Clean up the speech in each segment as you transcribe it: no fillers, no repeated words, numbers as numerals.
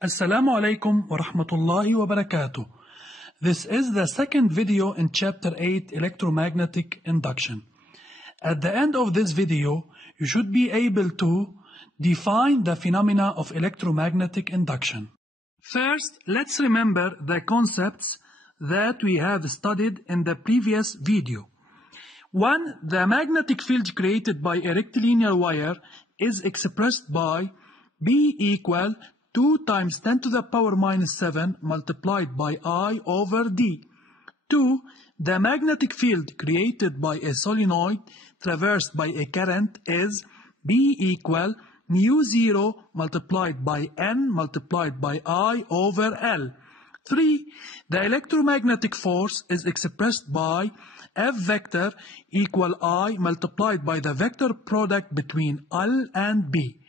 Assalamu alaikum wa rahmatullahi wa barakatuh. This is the second video in Chapter 8, Electromagnetic Induction. At the end of this video, you should be able to define the phenomena of electromagnetic induction. First, let's remember the concepts that we have studied in the previous video. 1. The magnetic field created by a rectilinear wire is expressed by B equal 2 times 10 to the power minus 7 multiplied by I over D. 2. The magnetic field created by a solenoid traversed by a current is B equal mu 0 multiplied by N multiplied by I over L. 3. The electromagnetic force is expressed by F vector equal I multiplied by the vector product between L and B.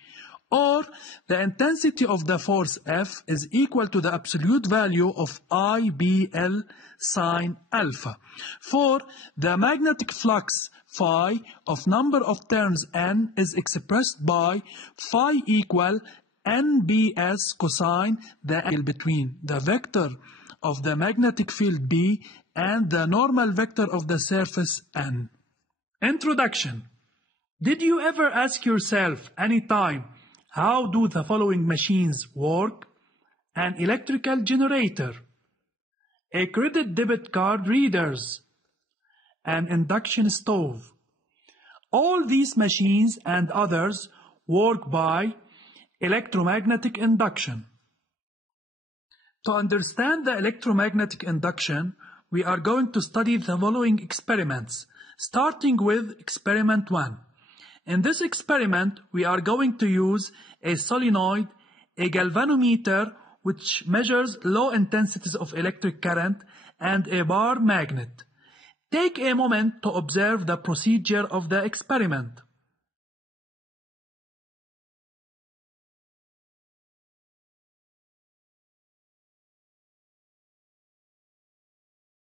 Or the intensity of the force F is equal to the absolute value of IBL sine alpha. 4. The magnetic flux phi of number of turns N is expressed by phi equal NBS cosine the angle between the vector of the magnetic field B and the normal vector of the surface N. Introduction. Did you ever ask yourself any time, how do the following machines work? An electrical generator, a credit debit card readers, an induction stove. All these machines and others work by electromagnetic induction. To understand the electromagnetic induction, we are going to study the following experiments, starting with experiment 1. In this experiment, we are going to use a solenoid, a galvanometer, which measures low intensities of electric current, and a bar magnet. Take a moment to observe the procedure of the experiment.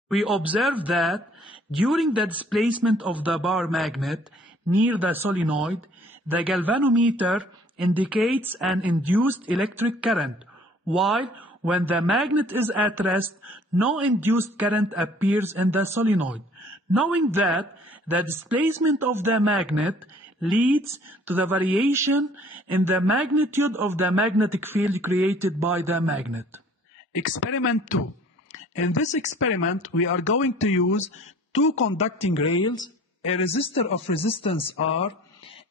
We observe that during the displacement of the bar magnet near the solenoid, the galvanometer indicates an induced electric current, while when the magnet is at rest, no induced current appears in the solenoid. Knowing that the displacement of the magnet leads to the variation in the magnitude of the magnetic field created by the magnet. Experiment 2. In this experiment, we are going to use two conducting rails, a resistor of resistance R,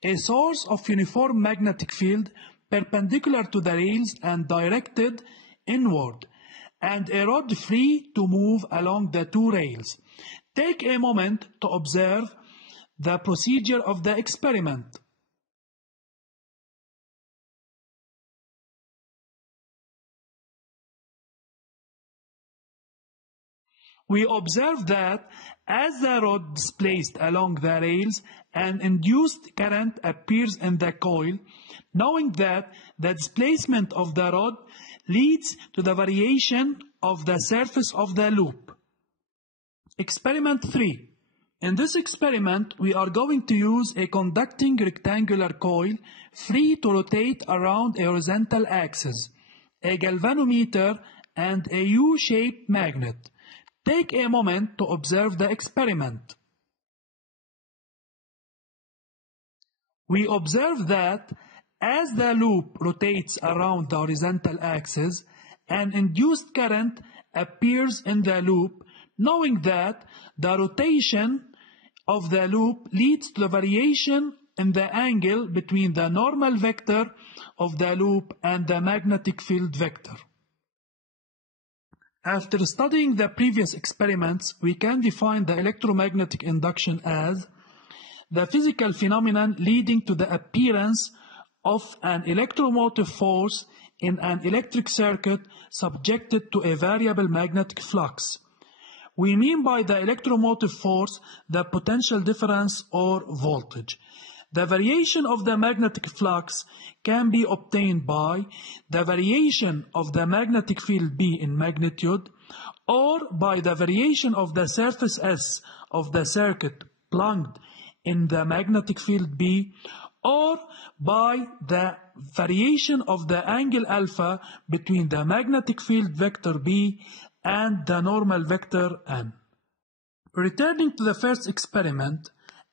a source of uniform magnetic field perpendicular to the rails and directed inward, and a rod free to move along the two rails. Take a moment to observe the procedure of the experiment. We observe that as the rod is placed along the rails, an induced current appears in the coil, knowing that the displacement of the rod leads to the variation of the surface of the loop. Experiment 3. In this experiment, we are going to use a conducting rectangular coil free to rotate around a horizontal axis, a galvanometer, and a U-shaped magnet. Take a moment to observe the experiment. We observe that as the loop rotates around the horizontal axis, an induced current appears in the loop, knowing that the rotation of the loop leads to the variation in the angle between the normal vector of the loop and the magnetic field vector. After studying the previous experiments, we can define the electromagnetic induction as the physical phenomenon leading to the appearance of an electromotive force in an electric circuit subjected to a variable magnetic flux. We mean by the electromotive force the potential difference or voltage. The variation of the magnetic flux can be obtained by the variation of the magnetic field B in magnitude, or by the variation of the surface S of the circuit plugged in the magnetic field B, or by the variation of the angle alpha between the magnetic field vector B and the normal vector N. Returning to the first experiment,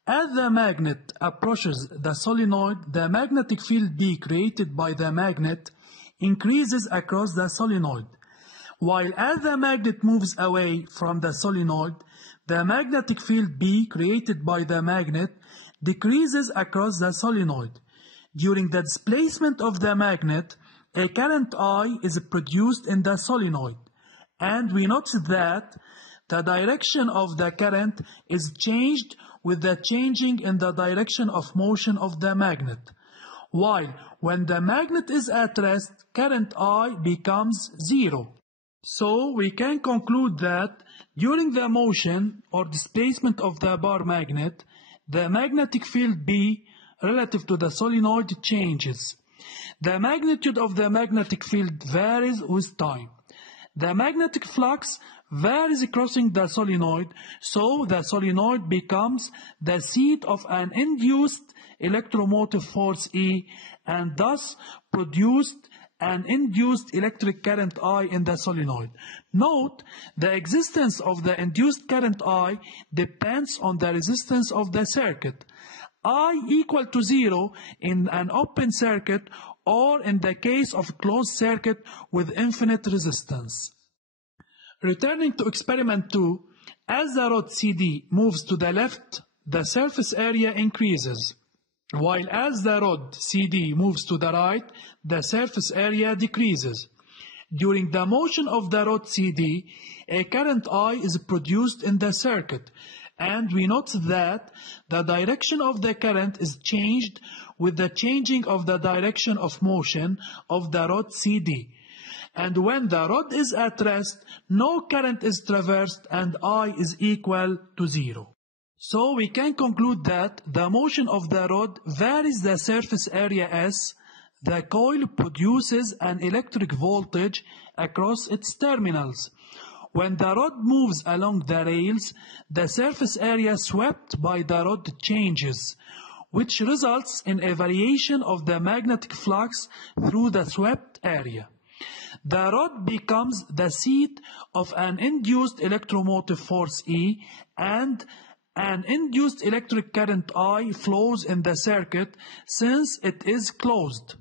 as the magnet approaches the solenoid, the magnetic field B created by the magnet increases across the solenoid, while as the magnet moves away from the solenoid, the magnetic field B created by the magnet decreases across the solenoid. During the displacement of the magnet, a current I is produced in the solenoid, and we notice that the direction of the current is changed with the changing in the direction of motion of the magnet, while when the magnet is at rest, current I becomes zero. So we can conclude that during the motion or displacement of the bar magnet, the magnetic field B relative to the solenoid changes. The magnitude of the magnetic field varies with time. The magnetic flux varies crossing the solenoid, so the solenoid becomes the seat of an induced electromotive force E, and thus produced an induced electric current I in the solenoid. Note, the existence of the induced current I depends on the resistance of the circuit. I equal to 0 in an open circuit or in the case of closed circuit with infinite resistance. Returning to experiment 2, as the rod CD moves to the left, the surface area increases, while as the rod CD moves to the right, the surface area decreases. During the motion of the rod CD, a current I is produced in the circuit, and we note that the direction of the current is changed with the changing of the direction of motion of the rod CD. And when the rod is at rest, no current is traversed and I is equal to 0. So we can conclude that the motion of the rod varies the surface area S. The coil produces an electric voltage across its terminals. When the rod moves along the rails, the surface area swept by the rod changes, which results in a variation of the magnetic flux through the swept area. The rod becomes the seat of an induced electromotive force E, and an induced electric current I flows in the circuit since it is closed.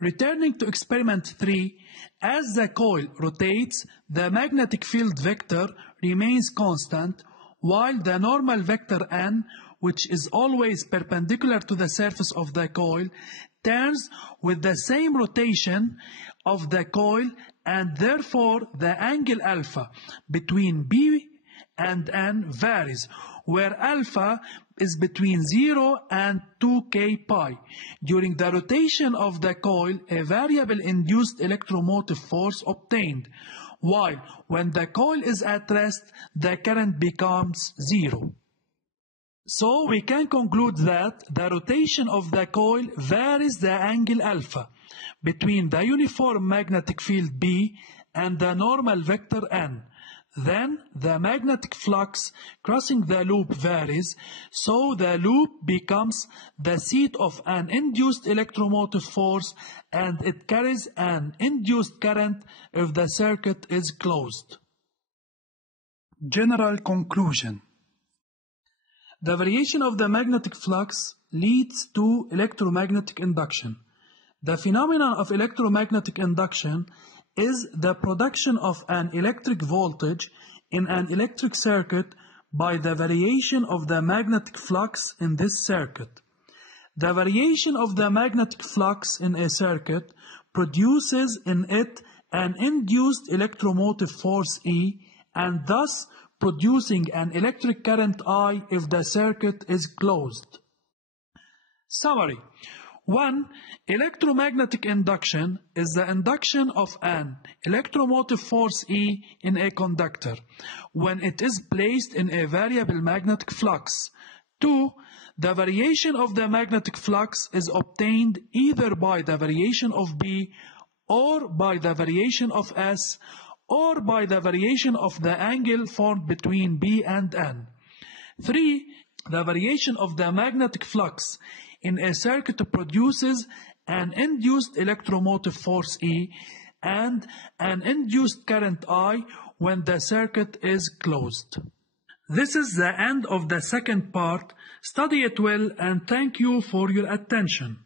Returning to experiment 3, as the coil rotates, the magnetic field vector remains constant, while the normal vector N, which is always perpendicular to the surface of the coil, turns with the same rotation of the coil, and therefore the angle alpha between B and N varies, where alpha is between 0 and 2k pi. During the rotation of the coil, a variable induced electromotive force obtained, while when the coil is at rest, the current becomes 0. So we can conclude that the rotation of the coil varies the angle alpha between the uniform magnetic field B and the normal vector N. Then the magnetic flux crossing the loop varies, so the loop becomes the seat of an induced electromotive force, and it carries an induced current if the circuit is closed. General conclusion. The variation of the magnetic flux leads to electromagnetic induction. The phenomenon of electromagnetic induction is the production of an electric voltage in an electric circuit by the variation of the magnetic flux in this circuit. The variation of the magnetic flux in a circuit produces in it an induced electromotive force E, and thus producing an electric current I if the circuit is closed. Summary. 1. Electromagnetic induction is the induction of an electromotive force E in a conductor when it is placed in a variable magnetic flux. 2. The variation of the magnetic flux is obtained either by the variation of B, or by the variation of S, or by the variation of the angle formed between B and N. 3. The variation of the magnetic flux in a circuit produces an induced electromotive force E and an induced current I when the circuit is closed. This is the end of the second part. Study it well and thank you for your attention.